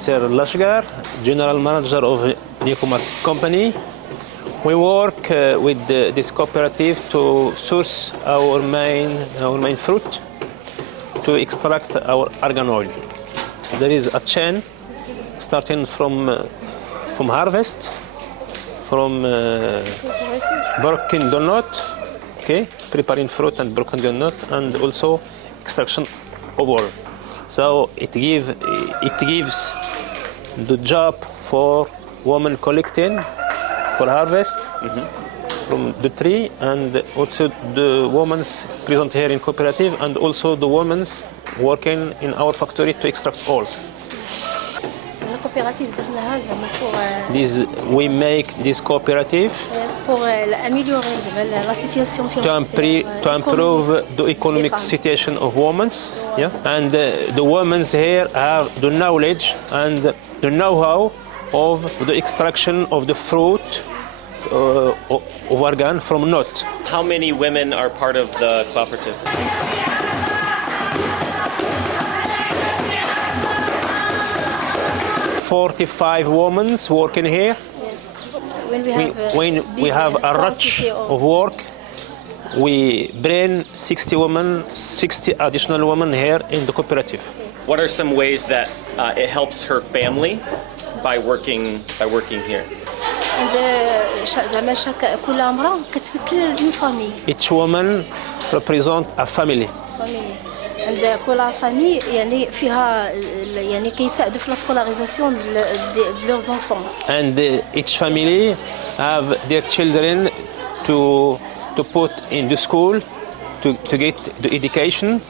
Mr. Lashgar, General Manager of Newcomer Company. We work with this cooperative to source our main fruit to extract our argan oil. There is a chain starting from harvest, from broken donut, okay, preparing fruit and broken donut, and also extraction of oil. So it gives the job for women collecting for harvest from the tree, and also the women present here in cooperative, and also the women working in our factory to extract oil. We make this cooperative to improve the economic situation of women, yeah? And the women here have the knowledge and the know-how of the extraction of the fruit of argan from nut. How many women are part of the cooperative? 45 women working here. Yes. When we have a rush of work, we bring 60 additional women here in the cooperative. What are some ways that it helps her family by working here? Each woman represents a family. عند كل فامي يعني فيها يعني كيساعدوا في السكولاريزاسيون de leurs enfants. And each family have their children to put in the school to get the education.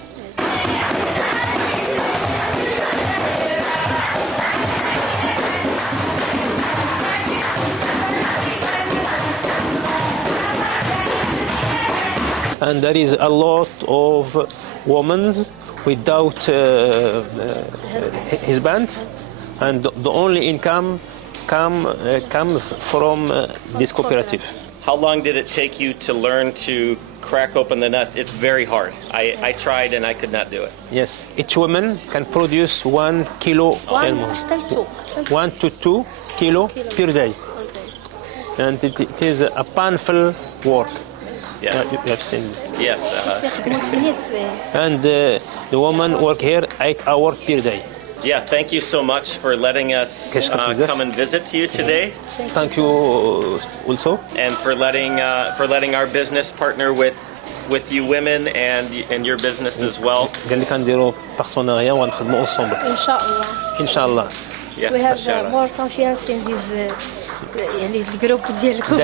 And there is a lot of women without husband, and the only income comes from this cooperative. How long did it take you to learn to crack open the nuts? It's very hard. I tried and I could not do it. Yes, each woman can produce 1 kilo, 1 to 2 kilo per day, and it is a painful work. Yeah. You have seen this. Yes. And the woman work here 8 hours per day. Yeah, thank you so much for letting us come and visit you today. Thank you also. And for letting our business partner with you women and your business as well. قال لي كنديروا بارتناريا ونخدموا ensemble. إن شاء الله. Yeah. We have more confiance in this يعني الجروب ديالكم.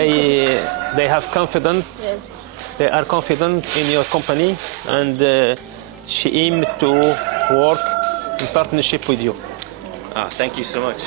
They have confidence. Yes. They are confident in your company, and she aims to work in partnership with you. Thank you so much.